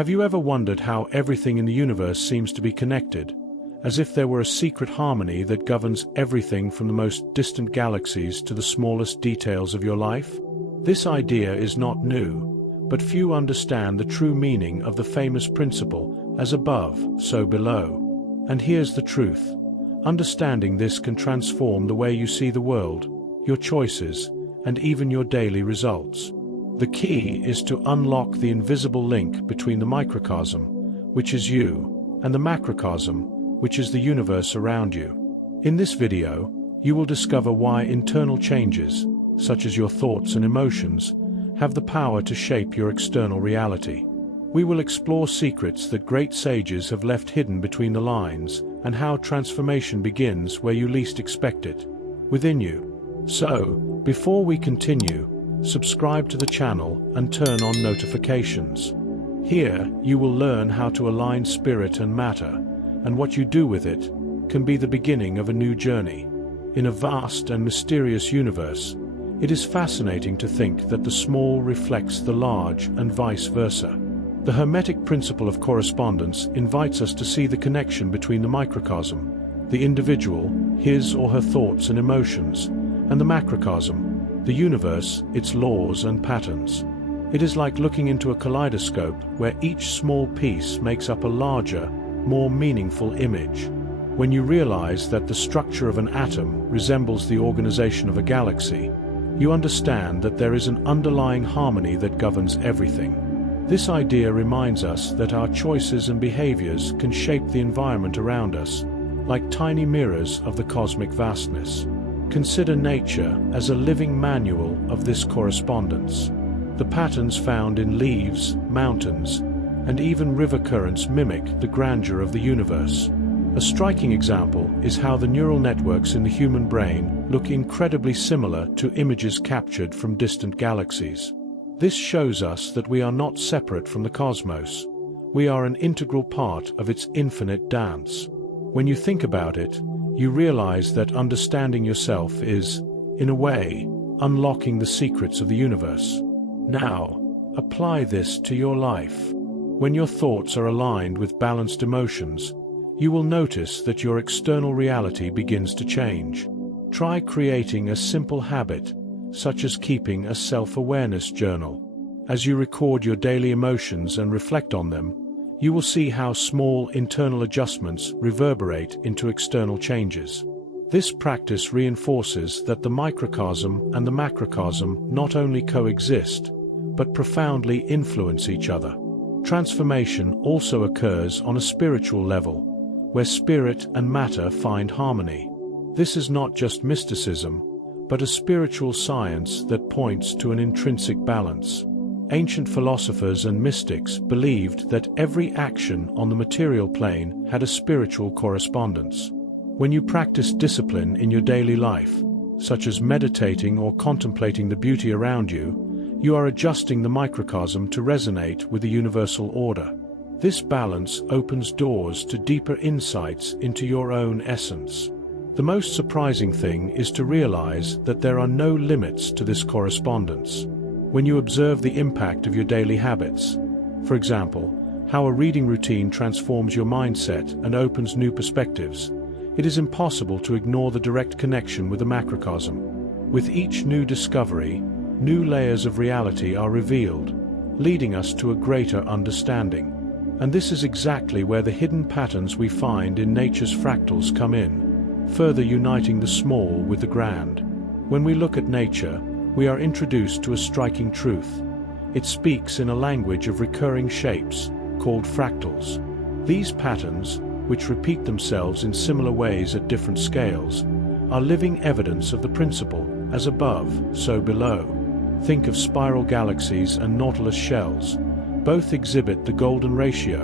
Have you ever wondered how everything in the universe seems to be connected, as if there were a secret harmony that governs everything from the most distant galaxies to the smallest details of your life? This idea is not new, but few understand the true meaning of the famous principle, as above, so below. And here's the truth. Understanding this can transform the way you see the world, your choices, and even your daily results. The key is to unlock the invisible link between the microcosm, which is you, and the macrocosm, which is the universe around you. In this video, you will discover why internal changes, such as your thoughts and emotions, have the power to shape your external reality. We will explore secrets that great sages have left hidden between the lines, and how transformation begins where you least expect it, within you. So, before we continue, subscribe to the channel and turn on notifications. Here, you will learn how to align spirit and matter, and what you do with it can be the beginning of a new journey. In a vast and mysterious universe, it is fascinating to think that the small reflects the large and vice versa. The Hermetic principle of correspondence invites us to see the connection between the microcosm, the individual, his or her thoughts and emotions, and the macrocosm, the universe, its laws and patterns. It is like looking into a kaleidoscope where each small piece makes up a larger, more meaningful image. When you realize that the structure of an atom resembles the organization of a galaxy, you understand that there is an underlying harmony that governs everything. This idea reminds us that our choices and behaviors can shape the environment around us, like tiny mirrors of the cosmic vastness. Consider nature as a living manual of this correspondence. The patterns found in leaves, mountains, and even river currents mimic the grandeur of the universe. A striking example is how the neural networks in the human brain look incredibly similar to images captured from distant galaxies. This shows us that we are not separate from the cosmos. We are an integral part of its infinite dance. When you think about it, you realize that understanding yourself is, in a way, unlocking the secrets of the universe. Now, apply this to your life. When your thoughts are aligned with balanced emotions, you will notice that your external reality begins to change. Try creating a simple habit, such as keeping a self-awareness journal. As you record your daily emotions and reflect on them, you will see how small internal adjustments reverberate into external changes. This practice reinforces that the microcosm and the macrocosm not only coexist, but profoundly influence each other. Transformation also occurs on a spiritual level, where spirit and matter find harmony. This is not just mysticism, but a spiritual science that points to an intrinsic balance. Ancient philosophers and mystics believed that every action on the material plane had a spiritual correspondence. When you practice discipline in your daily life, such as meditating or contemplating the beauty around you, you are adjusting the microcosm to resonate with the universal order. This balance opens doors to deeper insights into your own essence. The most surprising thing is to realize that there are no limits to this correspondence. When you observe the impact of your daily habits, for example, how a reading routine transforms your mindset and opens new perspectives, it is impossible to ignore the direct connection with the macrocosm. With each new discovery, new layers of reality are revealed, leading us to a greater understanding. And this is exactly where the hidden patterns we find in nature's fractals come in, further uniting the small with the grand. When we look at nature, we are introduced to a striking truth. It speaks in a language of recurring shapes, called fractals. These patterns, which repeat themselves in similar ways at different scales, are living evidence of the principle, as above, so below. Think of spiral galaxies and nautilus shells. Both exhibit the golden ratio,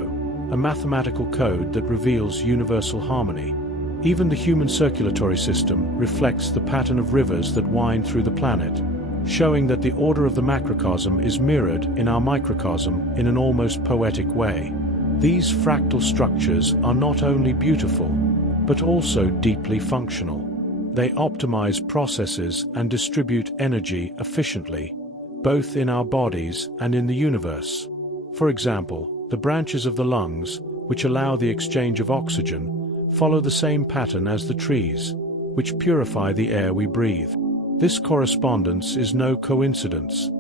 a mathematical code that reveals universal harmony. Even the human circulatory system reflects the pattern of rivers that wind through the planet, showing that the order of the macrocosm is mirrored in our microcosm in an almost poetic way. These fractal structures are not only beautiful, but also deeply functional. They optimize processes and distribute energy efficiently, both in our bodies and in the universe. For example, The branches of the lungs, which allow the exchange of oxygen, follow the same pattern as the trees, which purify the air we breathe. This correspondence is no coincidence.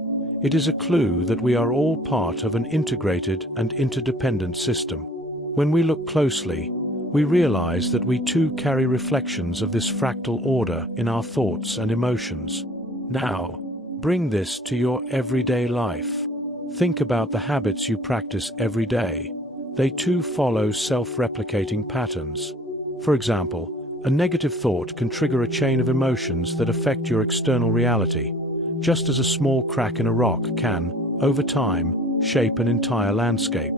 It is a clue that we are all part of an integrated and interdependent system. When we look closely, we realize that we too carry reflections of this fractal order in our thoughts and emotions. Now, bring this to your everyday life. Think about the habits you practice every day. They too follow self-replicating patterns. For example, a negative thought can trigger a chain of emotions that affect your external reality, just as a small crack in a rock can, over time, shape an entire landscape.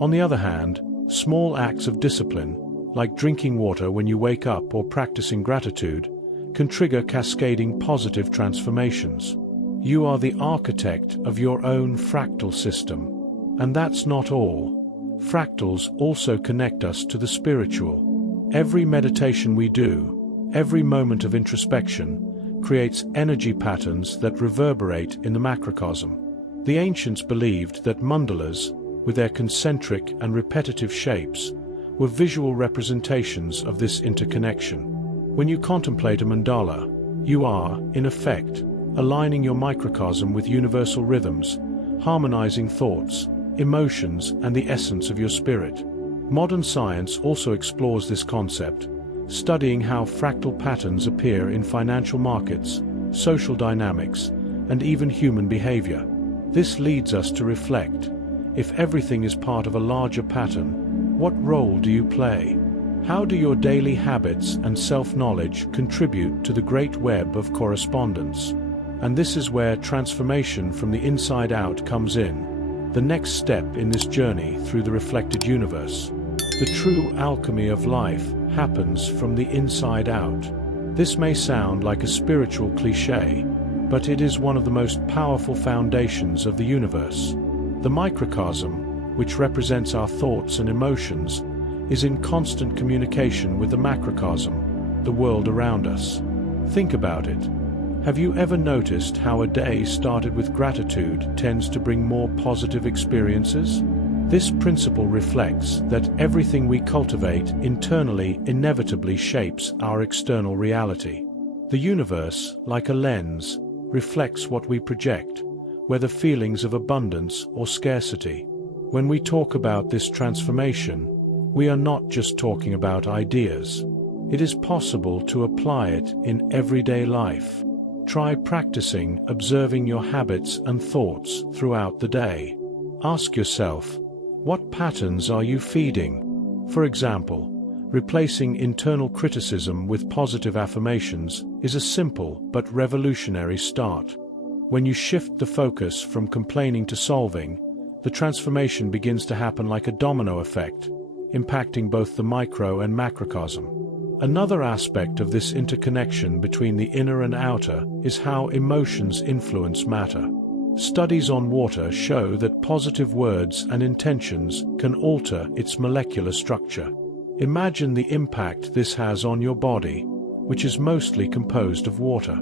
On the other hand, small acts of discipline, like drinking water when you wake up or practicing gratitude, can trigger cascading positive transformations. You are the architect of your own fractal system. And that's not all. Fractals also connect us to the spiritual. Every meditation we do, every moment of introspection, creates energy patterns that reverberate in the macrocosm. The ancients believed that mandalas, with their concentric and repetitive shapes, were visual representations of this interconnection. When you contemplate a mandala, you are, in effect, aligning your microcosm with universal rhythms, harmonizing thoughts, emotions, and the essence of your spirit. Modern science also explores this concept, studying how fractal patterns appear in financial markets, social dynamics, and even human behavior. This leads us to reflect: if everything is part of a larger pattern, what role do you play? How do your daily habits and self-knowledge contribute to the great web of correspondence? And this is where transformation from the inside out comes in, the next step in this journey through the reflected universe. The true alchemy of life happens from the inside out. This may sound like a spiritual cliché, but it is one of the most powerful foundations of the universe. The microcosm, which represents our thoughts and emotions, is in constant communication with the macrocosm, the world around us. Think about it. Have you ever noticed how a day started with gratitude tends to bring more positive experiences? This principle reflects that everything we cultivate internally inevitably shapes our external reality. The universe, like a lens, reflects what we project, whether feelings of abundance or scarcity. When we talk about this transformation, we are not just talking about ideas. It is possible to apply it in everyday life. Try practicing observing your habits and thoughts throughout the day. Ask yourself, what patterns are you feeding? For example, replacing internal criticism with positive affirmations is a simple but revolutionary start. When you shift the focus from complaining to solving, the transformation begins to happen like a domino effect, impacting both the micro and macrocosm. Another aspect of this interconnection between the inner and outer is how emotions influence matter. Studies on water show that positive words and intentions can alter its molecular structure. Imagine the impact this has on your body, which is mostly composed of water.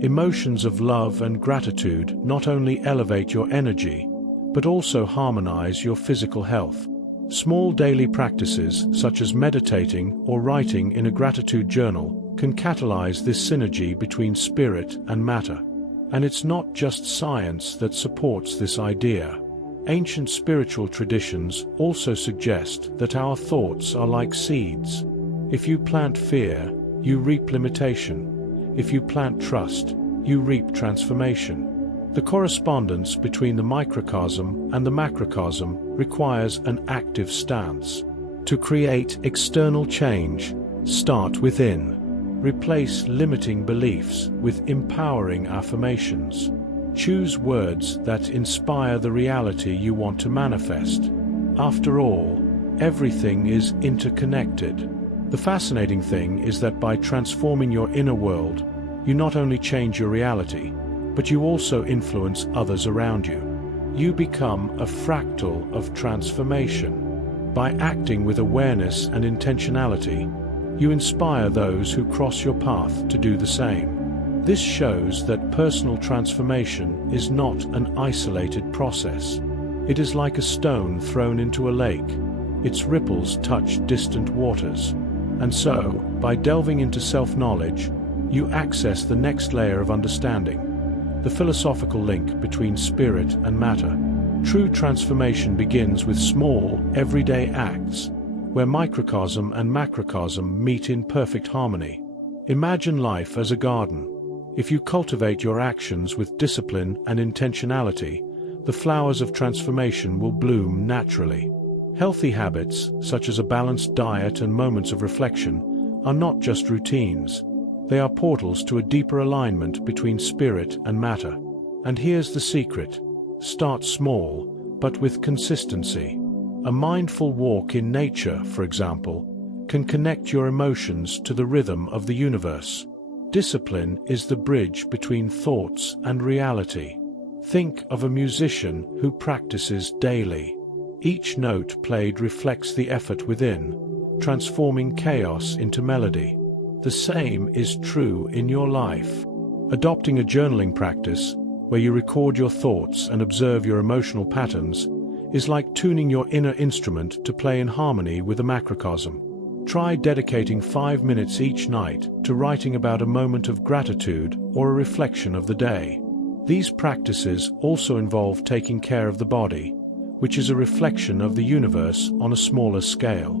Emotions of love and gratitude not only elevate your energy, but also harmonize your physical health. Small daily practices, such as meditating or writing in a gratitude journal, can catalyze this synergy between spirit and matter. And it's not just science that supports this idea. Ancient spiritual traditions also suggest that our thoughts are like seeds. If you plant fear, you reap limitation. If you plant trust, you reap transformation. The correspondence between the microcosm and the macrocosm requires an active stance. To create external change, start within. Replace limiting beliefs with empowering affirmations. Choose words that inspire the reality you want to manifest. After all, everything is interconnected. The fascinating thing is that by transforming your inner world, you not only change your reality, but you also influence others around you. You become a fractal of transformation. By acting with awareness and intentionality, you inspire those who cross your path to do the same. This shows that personal transformation is not an isolated process. It is like a stone thrown into a lake. Its ripples touch distant waters. And so, by delving into self-knowledge, you access the next layer of understanding, the philosophical link between spirit and matter. True transformation begins with small, everyday acts, where microcosm and macrocosm meet in perfect harmony. Imagine life as a garden. If you cultivate your actions with discipline and intentionality, the flowers of transformation will bloom naturally. Healthy habits, such as a balanced diet and moments of reflection, are not just routines. They are portals to a deeper alignment between spirit and matter. And here's the secret. Start small, but with consistency. A mindful walk in nature, for example, can connect your emotions to the rhythm of the universe. Discipline is the bridge between thoughts and reality. Think of a musician who practices daily. Each note played reflects the effort within, transforming chaos into melody. The same is true in your life. Adopting a journaling practice, where you record your thoughts and observe your emotional patterns, is like tuning your inner instrument to play in harmony with a macrocosm. Try dedicating 5 minutes each night to writing about a moment of gratitude or a reflection of the day. These practices also involve taking care of the body, which is a reflection of the universe on a smaller scale.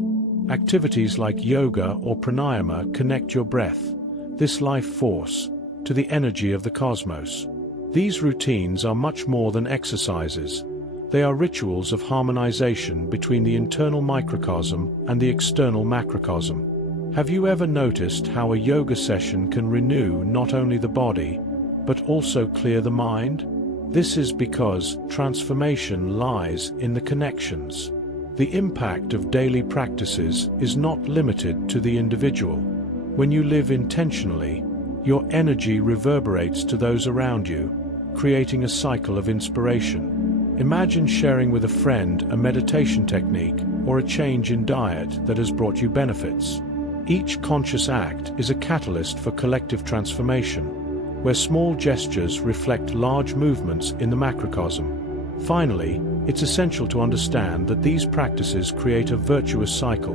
Activities like yoga or pranayama connect your breath, this life force, to the energy of the cosmos. These routines are much more than exercises. They are rituals of harmonization between the internal microcosm and the external macrocosm. Have you ever noticed how a yoga session can renew not only the body, but also clear the mind? This is because transformation lies in the connections. The impact of daily practices is not limited to the individual. When you live intentionally, your energy reverberates to those around you, creating a cycle of inspiration. Imagine sharing with a friend a meditation technique or a change in diet that has brought you benefits. Each conscious act is a catalyst for collective transformation, where small gestures reflect large movements in the macrocosm. Finally, it's essential to understand that these practices create a virtuous cycle.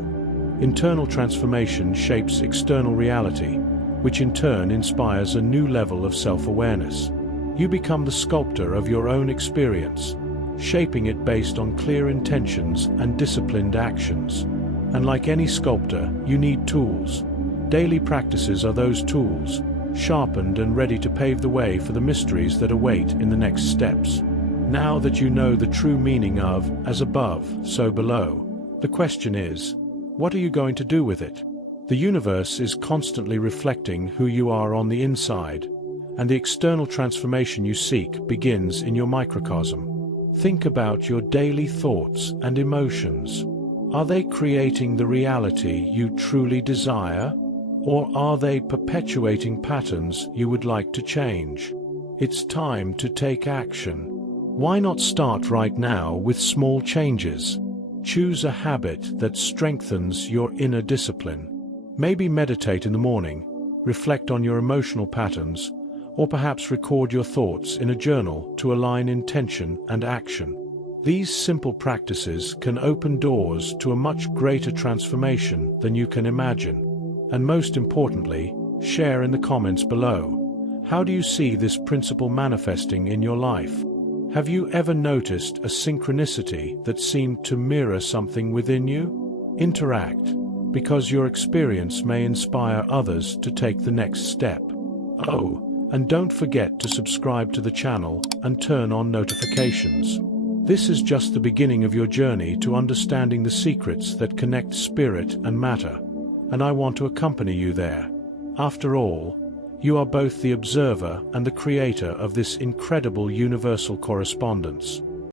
Internal transformation shapes external reality, which in turn inspires a new level of self-awareness. You become the sculptor of your own experience, shaping it based on clear intentions and disciplined actions. And like any sculptor, you need tools. Daily practices are those tools, sharpened and ready to pave the way for the mysteries that await in the next steps. Now that you know the true meaning of as above, so below, the question is, what are you going to do with it? The universe is constantly reflecting who you are on the inside, and the external transformation you seek begins in your microcosm. Think about your daily thoughts and emotions. Are they creating the reality you truly desire? Or are they perpetuating patterns you would like to change? It's time to take action. Why not start right now with small changes? Choose a habit that strengthens your inner discipline. Maybe meditate in the morning, reflect on your emotional patterns, or perhaps record your thoughts in a journal to align intention and action. These simple practices can open doors to a much greater transformation than you can imagine. And most importantly, share in the comments below. How do you see this principle manifesting in your life? Have you ever noticed a synchronicity that seemed to mirror something within you? Interact, because your experience may inspire others to take the next step. Oh, and don't forget to subscribe to the channel and turn on notifications. This is just the beginning of your journey to understanding the secrets that connect spirit and matter, and I want to accompany you there. After all, you are both the observer and the creator of this incredible universal correspondence.